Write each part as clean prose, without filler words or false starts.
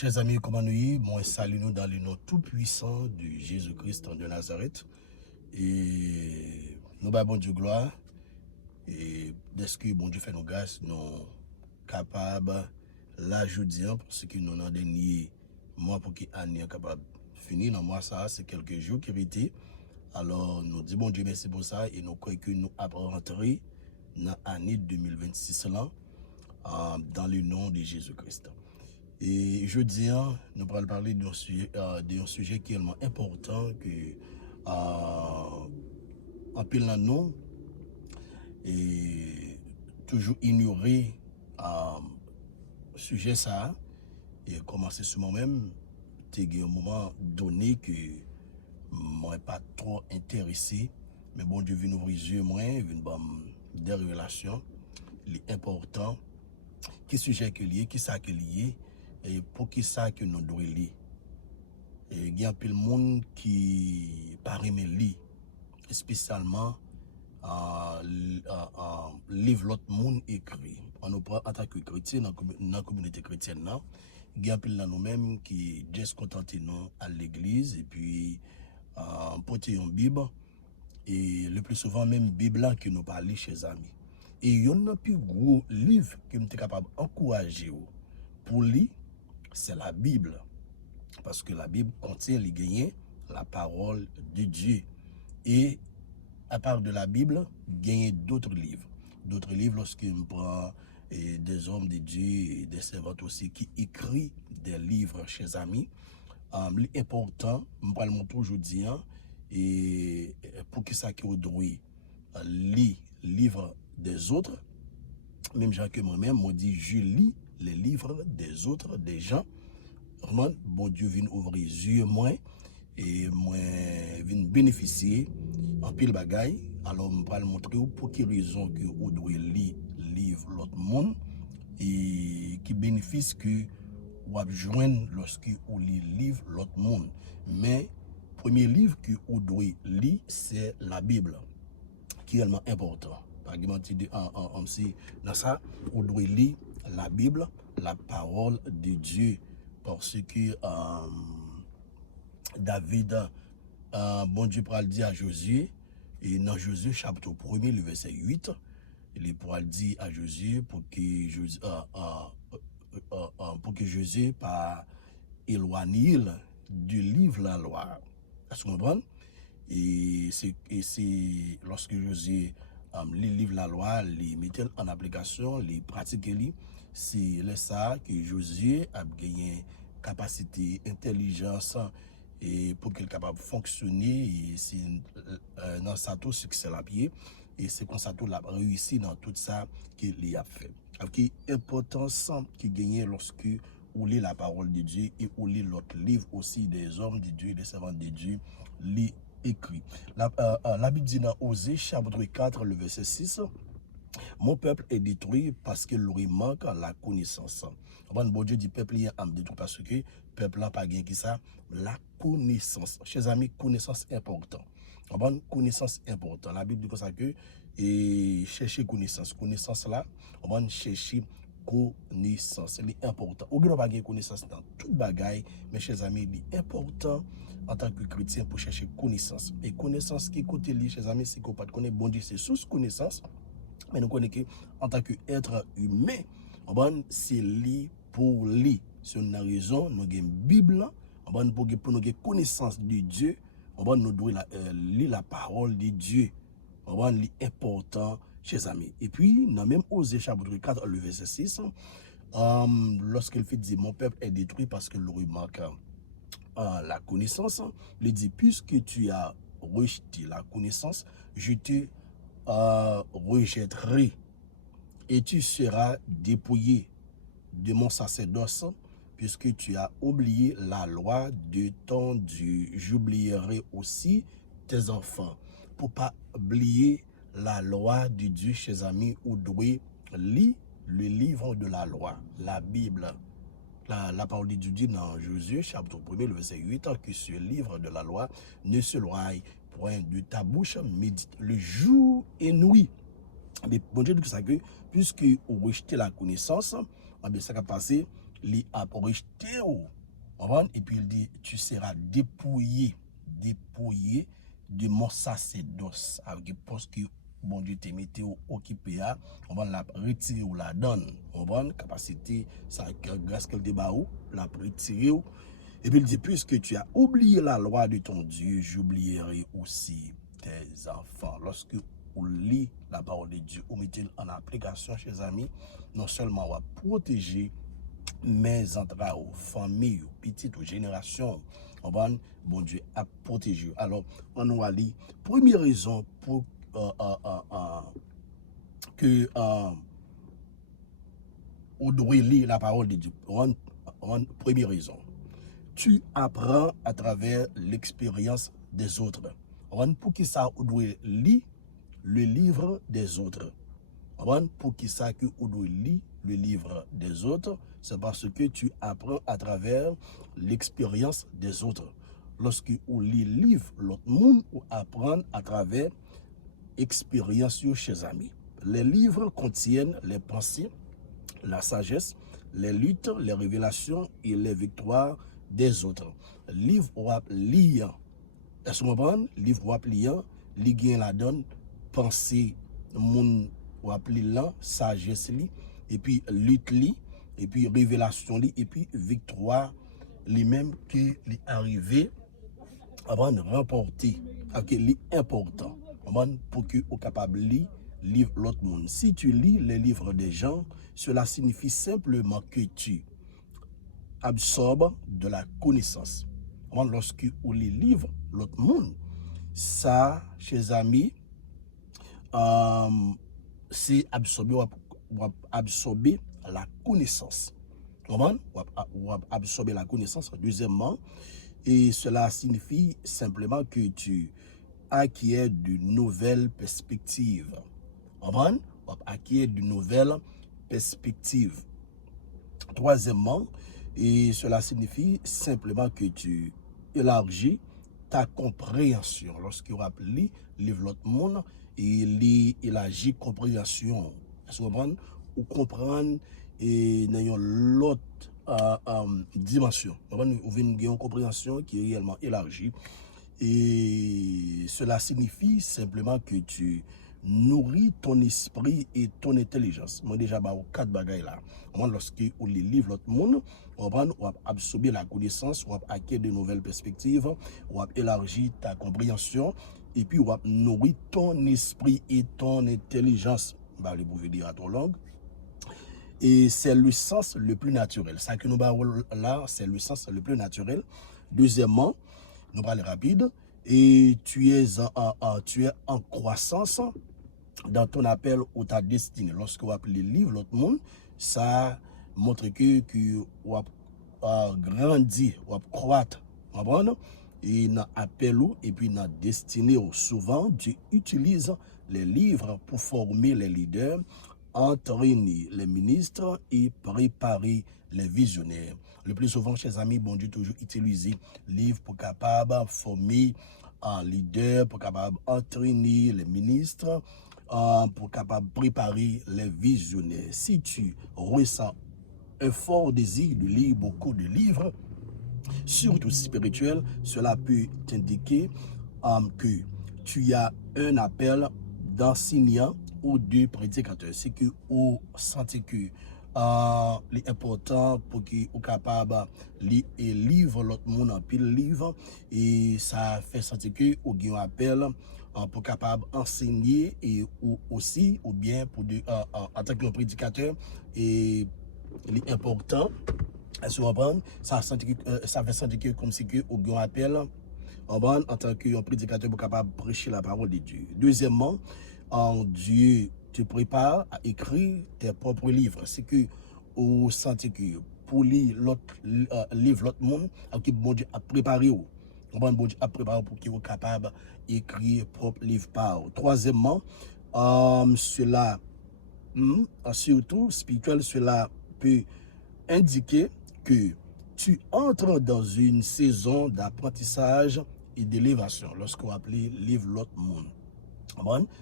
Chers amis, comment nous y? Moi, salut nous dans le nom tout-puissant de Jésus-Christ de Nazareth. Et nous bavons Dieu gloire. Et dès que bon Dieu fait nos grâces, nous capables, là, je dis, parce que nous avons dernier mois pour qu'il année capable de finir. Dans moi, ça, c'est quelques jours qui étaient. Alors, nous disons bon Dieu merci pour ça. Et nous croyons que nous avons rentré dans l'année 2026 là, dans le nom de Jésus-Christ. Et jeudi, nous allons parler d'un sujet qui est tellement important que en pile dans nous et toujours ignorer sujet ça et commencer sur moi-même, c'est un moment donné que moi pas trop intéressé, mais bon Dieu vient ouvrir les yeux moi, vient des relations, l'important, qui sujet que lié, qui ça que lié. Et pour qui ça que nous devons lire. Et il y a un peu de monde qui paraît lire, spécialement livre l'autre monde écrit. On nous prend en tant que chrétien dans la communauté chrétienne. Il y a un peu de nous-mêmes qui juste contentés à l'église et puis porter une Bible. Et le plus souvent, même Bible que nous parlons chez les amis. Et il y a un plus gros livre qui est capable d'encourager pour lire. C'est la Bible. Parce que la Bible contient les gagnants, la parole de Dieu. Et à part de la Bible, gagner d'autres livres. D'autres livres, lorsqu'on prend des hommes de Dieu et des servantes aussi qui écrivent des livres chez les amis, l'important, je vais le montrer aujourd'hui, et pour que ça qui est droit, lire les livres des autres, même gens que moi-même, moi dit, je lis les livres des autres, des gens. Vraiment, bon Dieu vient ouvrir les yeux, moi, et moi, vient bénéficier en pile bagaille. Alors, je vais le montrer pour quelle raison que vous devez lire livre l'autre monde et qui bénéficie que vous joindre lorsque vous lisez livre l'autre monde. Mais, premier livre que vous devez lire, c'est la Bible, qui est vraiment important. Par exemple, dans ça, vous devez lire la Bible, la parole de Dieu, parce que David, bon Dieu pourra le dire à Josué, et dans Josué chapitre 1er, le verset 8, il pourra le dire à Josué pour que Josué pas éloigné du livre la loi. Est-ce que vous comprenez? Et c'est lorsque Josué lit le livre la loi, les mettait en application, les pratiquer, c'est là ça que Josué a gagné capacité, intelligence et pour qu'il soit capable de fonctionner. Et c'est dans ça tout succès la pied. Et c'est comme ça tout l'a réussi dans tout ça qu'il a fait. Donc, l'importance qui gagne lorsque vous lisez la parole de Dieu et vous lisez l'autre livre aussi des hommes de Dieu, des servants de Dieu, lit écrit. La Bible dit dans Osée, chapitre 4, le verset 6, mon peuple est détruit parce qu'il lui manque la connaissance. Bon Dieu dit peuple est détruit parce que peuple n'a pas gagné qui ça, la connaissance. Chers amis, connaissance important. Connaissance important. La Bible dit comme ça que et chercher connaissance. Connaissance là, on va chercher connaissance. C'est important. Ou bien on va gagner connaissance dans toute bagaille, mais chers amis, c'est important en tant que chrétien pour chercher connaissance. Et connaissance qui côté li, chers amis, c'est qu'on pas connaît bon Dieu, c'est sous connaissance. Mais nous connaissons qu'en tant qu'être humain, c'est li pour li. Si on a raison, nous avons une Bible, pour nous avoir connaissance de Dieu, nous devons lire la parole de Dieu. C'est important, chers amis. Et puis, dans même Osée chapitre 4, le verset 6, lorsqu'il fait dire, mon peuple est détruit parce que le remarque la connaissance, il dit, puisque tu as rejeté la connaissance, je te rejetterai et tu seras dépouillé de mon sacerdoce puisque tu as oublié la loi de ton Dieu. J'oublierai aussi tes enfants. Pour pas oublier la loi de Dieu, chers amis, vous devez lire le livre de la loi, la Bible. La parole de Dieu dit dans Josué, chapitre 1er, le verset 8, que ce livre de la loi ne se loie point de ta bouche, médite le jour et nuit. Mais bon Dieu dit que ça que, puisque vous rejetez la connaissance, ça va passer, il a rejeté ou. Et puis il dit, tu seras dépouillé de mon sacerdoce. Parce que bon Dieu te mette occupé à, on va la retirer ou la donne. On va capacité, ça, grâce qu'elle débat ou, la retirer ou. Et puis il dit, puisque tu as oublié la loi de ton Dieu, j'oublierai aussi tes enfants. Lorsque on lit la parole de Dieu, on met en application, chers amis, non seulement on va protéger mes entrailles, aux familles, aux petites, aux générations, bon Dieu a protégé. Alors, on va lire, première raison pour que on doit lire la parole de Dieu. Première raison. Tu apprends à travers l'expérience des autres. Pour qui ça, on doit lire le livre des autres. Pour qui ça, que on doit lire le livre des autres, c'est parce que tu apprends à travers l'expérience des autres. Lorsque on lit le livre, l'autre monde, on apprend à travers l'expérience chez amis. Les livres contiennent les pensées, la sagesse, les luttes, les révélations et les victoires des autres. Livre ou lire, est-ce que vous comprenez? Livre ou lire, lire la donne, penser, mon ou appeler là, sagesse li, et puis lutte li, et puis révélation li, et puis victoire li même qui li arrivé avant de remporter, ok, li important, pour que vous capable de lire l'autre monde. Si tu lis les livres des gens, cela signifie simplement que tu absorbes de la connaissance. Lorsque vous lis livre l'autre monde, ça, chers amis, c'est absorber la connaissance. Ou absorber la connaissance. Deuxièmement, et cela signifie simplement que tu acquiers de nouvelles perspectives. Acquiers de nouvelles perspectives. Troisièmement, et cela signifie simplement que tu élargis ta compréhension. Lorsque vous appelez livre l'autre monde, il élargit compréhension. Est-ce que vous comprenez? Ou comprendre et dans l'autre dimension. Vous avez une compréhension qui est réellement élargie. Et cela signifie simplement que tu nourris ton esprit et ton intelligence. Moi déjà, bah, 4 bagailles là. Lorsque on lit livre l'autre monde, on va absorber la connaissance, on va acquérir de nouvelles perspectives, on va élargir ta compréhension, et puis on va nourrir ton esprit et ton intelligence. Bah, les pouvez dire à ton langue. Et c'est le sens le plus naturel. Ça que nous avons là, c'est le sens le plus naturel. Deuxièmement, nous parlons rapide, et tu es en croissance dans ton appel ou ta destinée. Lorsque vous appelez le livre, l'autre monde, ça montre que vous avez grandi, vous avez croître. Et dans l'appel et puis dans la destinée, souvent, Dieu utilise les livres pour former les leaders, entraîner les ministres et préparer les visionnaires. Le plus souvent, chers amis, bon Dieu toujours utiliser livres pour capable former un leader, pour capable entraîner les ministres, pour capable préparer les visionnaires. Si tu ressens un fort désir de lire beaucoup de livres, surtout spirituels, cela peut t'indiquer que tu as un appel d'enseignant ou de prédicateur. C'est que vous sentez que l'important pour que vous capable de lire l'autre monde en pile livre, et ça fait sentir que vous avez un appel pour capable enseigner, et ou aussi ou bien pour en tant que prédicateur, et l'important à se reprendre, ça fait sentir que comme si que vous avez un appel en tant que prédicateur pour capable prêcher la parole de Dieu. Deuxièmement, Dieu te prépare à écrire tes propres livres. C'est que vous sentez que pour lire l'autre livre, l'autre monde, bon Dieu a préparé. Bon Dieu a préparé pour que vous soyez capable d'écrire propre livre par. Troisièmement, cela, surtout spirituel, cela peut indiquer que tu entres dans une saison d'apprentissage et d'élévation. Lorsqu'on appelle livre l'autre monde.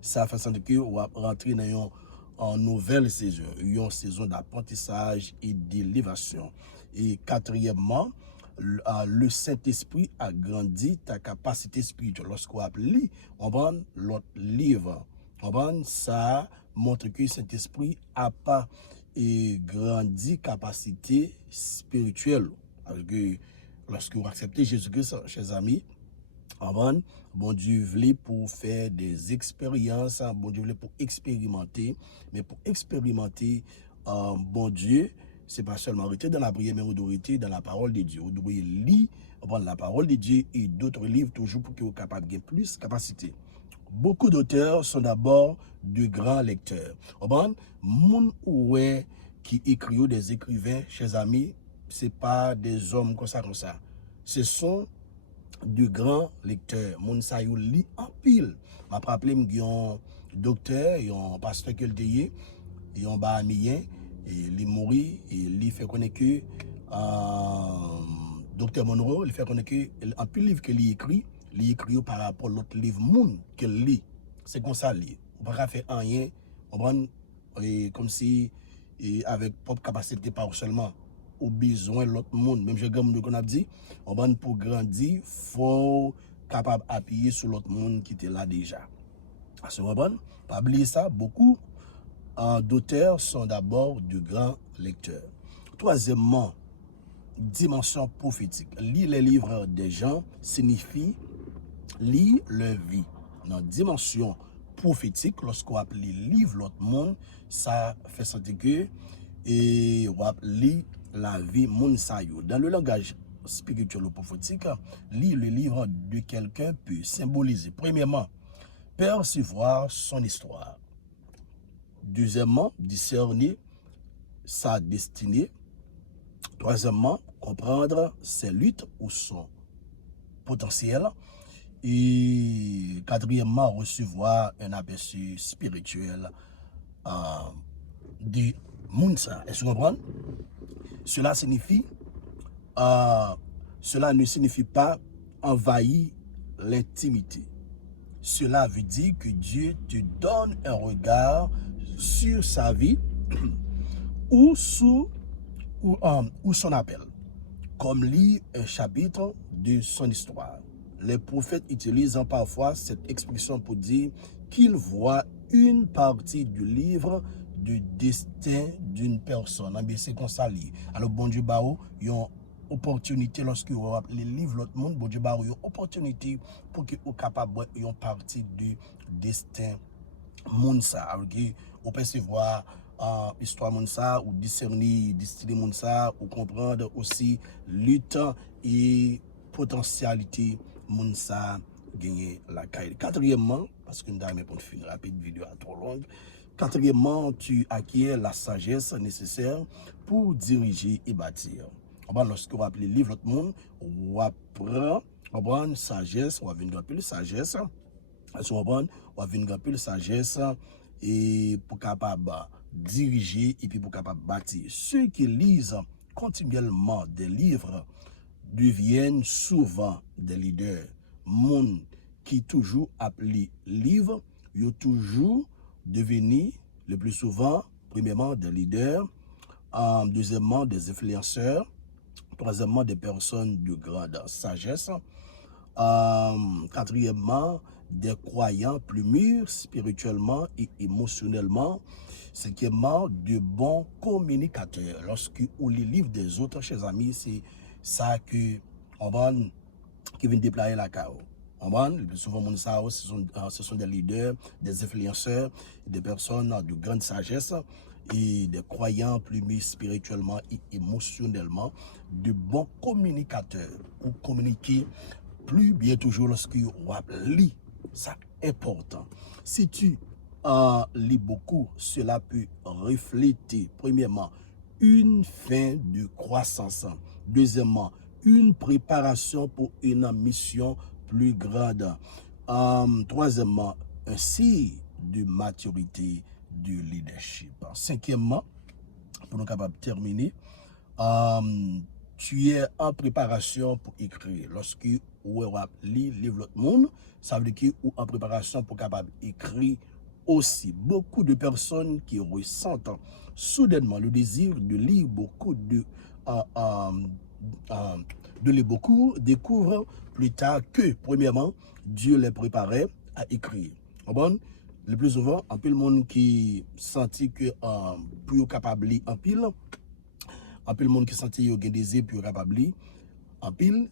Ça fait sentir que on va rentrer dans en nouvelle saison, une saison d'apprentissage et d'élévation. Et quatrièmement, le Saint-Esprit agrandit ta capacité spirituelle. Lorsqu'on lit, on prend l'autre livre, on prend ça montre que le Saint-Esprit a pas grandi capacité spirituelle. Parce que lorsque vous acceptez Jésus-Christ, chers amis, avant, bon Dieu voulait pour faire des expériences, bon Dieu voulait pour expérimenter, mais pour expérimenter, bon Dieu, c'est pas seulement rester dans la prière, mais on doit rester dans la parole de Dieu. On doit lire la parole de Dieu et d'autres livres toujours pour que vous capable de plus de capacité. Beaucoup d'auteurs sont d'abord de grands lecteurs. Moun oué qui écrivent des écrivains, chers amis, c'est pas des hommes comme ça. Ce sont de grands lecteurs. Moun sa yo li en pile. M'a rappelé un docteur, un pasteur que le un bahamien et li mouri et li fait connaître que docteur Monroe, il fait connaître que en pile livre que li écrit par rapport à l'autre livre moun que lit. C'est comme ça li. On pas faire rien, on prend comme si avec propre capacité pas seulement au besoin de l'autre monde. Même j'ai comme qu'on a dit, on va pour grandir, faut capable d'appuyer sur l'autre monde qui était là déjà. À ce moment, pas oublier ça, beaucoup d'auteurs sont d'abord de grands lecteurs. Troisièmement, dimension prophétique. Lire les livres des gens signifie lire leur vie. Dans dimension prophétique, lorsqu'on appelle les livres l'autre monde, ça fait sentir que et on appelle la vie moun sa yo. Dans le langage spirituel ou prophétique, lire le livre de quelqu'un peut symboliser, premièrement, percevoir son histoire. Deuxièmement, discerner sa destinée. Troisièmement, comprendre ses luttes ou son potentiel. Et quatrièmement, recevoir un aperçu spirituel du Mounsa. Est-ce que vous comprenez? Cela ne signifie pas envahir l'intimité. Cela veut dire que Dieu te donne un regard sur sa vie ou son appel, comme lire un chapitre de son histoire. Les prophètes utilisent parfois cette expression pour dire qu'ils voient une partie du livre du destin d'une personne. C'est comme ça. Alors, bon Dieu, il y a une opportunité lorsque vous les livres l'autre monde, bon Dieu, il y a une opportunité pour que vous capable de une partie du destin Mounsa. Alors, vous percevoir histoire Mounsa, ou discerner destin Mounsa, ou comprendre aussi lutte et potentialité Mounsa gagner la caille. Quatrièmement, parce que nous avons pour finir rapide vidéo à trop longue. Quatrièmement, tu acquiers la sagesse nécessaire pour diriger et bâtir. Lorsque vous appelez livre l'autre monde, on apprend sagesse, on va venir appeler sagesse. On va venir appeler sagesse et pour capable diriger et puis pour capable bâtir. Ceux qui lisent continuellement des livres deviennent souvent des leaders. Monde qui toujours appelé livre, ils toujours devenu le plus souvent, premièrement, des leaders, deuxièmement, des influenceurs, troisièmement, des personnes de grande sagesse, quatrièmement, des croyants plus mûrs spirituellement et émotionnellement, cinquièmement, de bons communicateurs. Lorsque vous les livres des autres, chers amis, c'est ça que on va qui vient déployer la chaos. Souvent, ce sont des leaders, des influenceurs, des personnes de grande sagesse et des croyants plus mis spirituellement et émotionnellement, de bons communicateurs ou communiquer plus bien toujours lorsque vous lisez. C'est important. Si tu lis beaucoup, cela peut refléter, premièrement, une fin de croissance. Deuxièmement, une préparation pour une mission plus grande. Troisièmement, un signe de maturité du leadership. Cinquièmement, pour nous capables de terminer, tu es en préparation pour écrire. Lorsque vous lisez livre l'autre monde, ça veut dire que vous en préparation pour capable d'écrire aussi beaucoup de personnes qui ressentent soudainement le désir de lire beaucoup de lire beaucoup découvrent plus tard que, premièrement, Dieu les préparait à écrire. Bon? Le plus souvent, un peu le monde qui sentit que pour capable lire en pile, un peu le monde qui sentit qu'il a des désir pour capable lire en pile,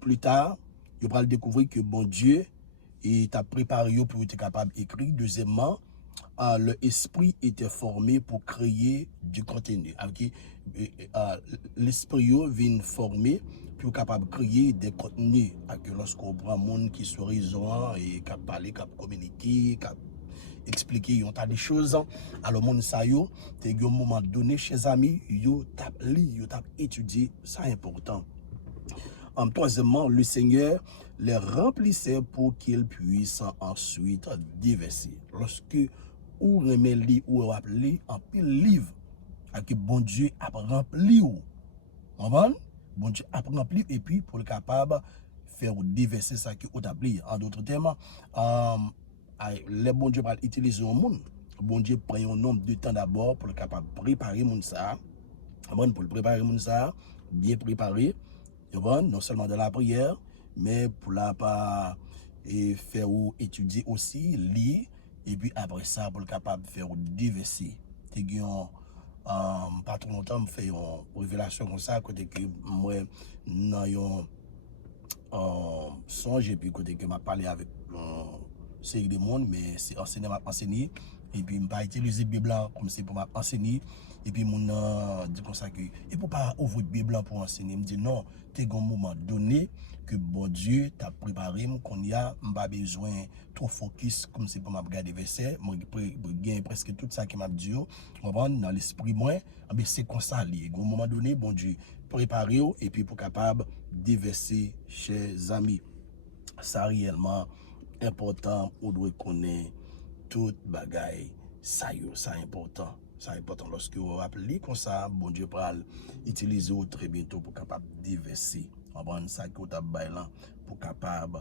plus tard, il va découvrir que bon Dieu t'a préparé pour être capable d'écrire. Deuxièmement, l'esprit était formé pour créer du contenu. L'esprit vient formé pour être capable de créer des contenus. Lorsqu'on prend un monde qui soit raisonnant et qui parle, qui communiquer, qui expliquer un tas de choses, alors monde ça yo, t'es un moment donné chez amis, yo tap li, yo tap étudier, ça est important. Troisièmement, le Seigneur les remplissait pour qu'ils puissent ensuite déverser. Lorsque ou remet li ou rappelé en pile livre, que bon Dieu a rempli ou. Bon Dieu a rempli et puis pour le capable faire déverser ça qui est appelé. En d'autres termes, les bon Dieu va utiliser un monde. Bon Dieu prend un nombre de temps d'abord pour le capable préparer mon ça. Pour le préparer mon ça, bien préparé. Non seulement de la prière, mais pour la pas et faire ou étudier aussi, lire, et puis après ça, pour le capable de faire déverser. Pas trop longtemps, je fais une révélation comme ça, côté que moi, dans un songe, et puis côté que je parlé avec une série de monde, mais c'est enseigné, et puis je ne pas utiliser la Bible comme c'est pour m'enseigner. Et puis, mon dit comme ça que, et pour pas ouvrir la Bible pour enseigner, me dit non, t'es un moment donné que bon Dieu t'a préparé, qu'on y a, pas besoin trop focus comme c'est pour m'a regarder verset, moi gagne presque tout ça qui m'a dit, dans l'esprit moi, mais c'est comme ça lié. À un moment donné, bon Dieu préparé et puis pour capable déverser chez amis. Ça réellement important, on doit connaître toute bagaille, ça important. C'est important lorsque vous appelez comme ça, bon Dieu pral utiliser très bientôt pour capable déverser. On prend ça que vous avez pour capable